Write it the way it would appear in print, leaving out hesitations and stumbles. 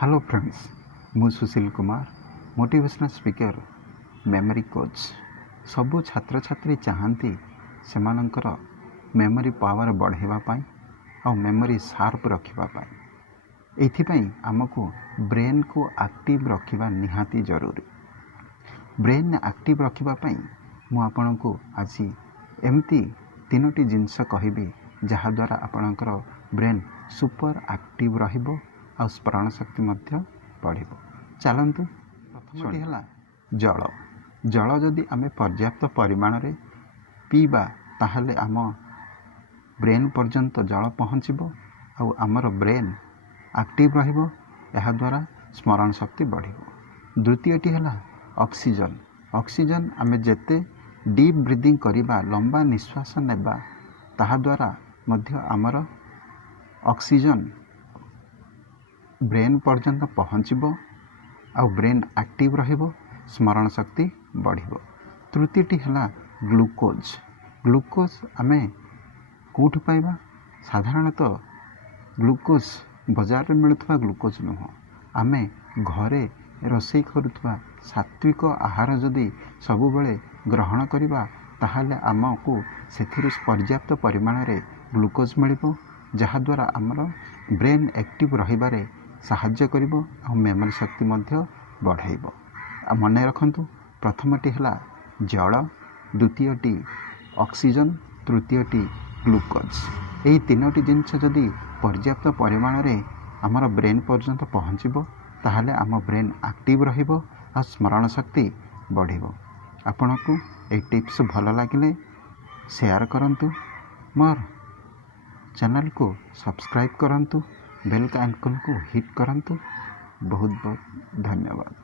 Hello friends, मु Sushil Kumar motivational speaker memory coach. सबु छात्र छात्री चाहती सेमानंकर मेमोरी पावर बढ़ावाई आ मेमोरी शार्प रखापी। एथिपाई आमको ब्रेन को एक्टिव रखा निहाती जरूरी। ब्रेन एक्टिव रखापी मुझे को आज एमती तीनोटी जिनस कहबी जहाद्वारा आपणकर ब्रेन सुपर एक्टिव रहिबो आ स्मरण शक्ति बढ़। चलतु प्रथम है जल। जल जदि आम पर्याप्त परिमाण रे पीबा ताहले आम ब्रेन पर्यंत जल पहुँचब आमर ब्रेन एक्टिव रहिबो। यह द्वारा स्मरण शक्ति बढ़। द्वितीयटी है ऑक्सीजन। ऑक्सीजन आम जेते डीप ब्रीदिंग करिबा, लंबा निश्वास नेबा ताहा द्वारा मध्य आमर ऑक्सीजन ब्रेन पर्यंत पहुँचब आ ब्रेन एक्टिव रहिबो, स्मरण शक्ति बढ़िबो। तृतीयटी है ग्लूकोज। ग्लूकोज आमे कोठ पाइबा? साधारणतः ग्लूकोज बाजार में मिलुवा ग्लूकोज नुह। आमे घरे रोषेई करुवा सात्विक आहार जदि सबु बेले ग्रहण करिबा ताहले आमको सेथिरु पर्याप्त परिमाण रे ग्लूकोज मिलिबो, जहाद्वारा आमर ब्रेन एक्टिव रहिबारे साहाय्य करिबो आ मेमोरी शक्ति मध्य बढ़ाइबो। मन रखंतु, प्रथमटी है जल, द्वितीयटी ऑक्सीजन, तृतीयटी ग्लूकोज। यही तीनोटी जिनस जदि पर्याप्त परिमाण रे आमर ब्रेन पर्यंत पहुँचब ताहले आम ब्रेन एक्टिव रहिबो आ स्मरण शक्ति बढ़िबो। आपनकु ए टिप्स भल लागिले शेयर करंतु, मोर चैनल को सब्सक्राइब करंतु, बेल का आइकन को हिट करंतु। बहुत बहुत धन्यवाद।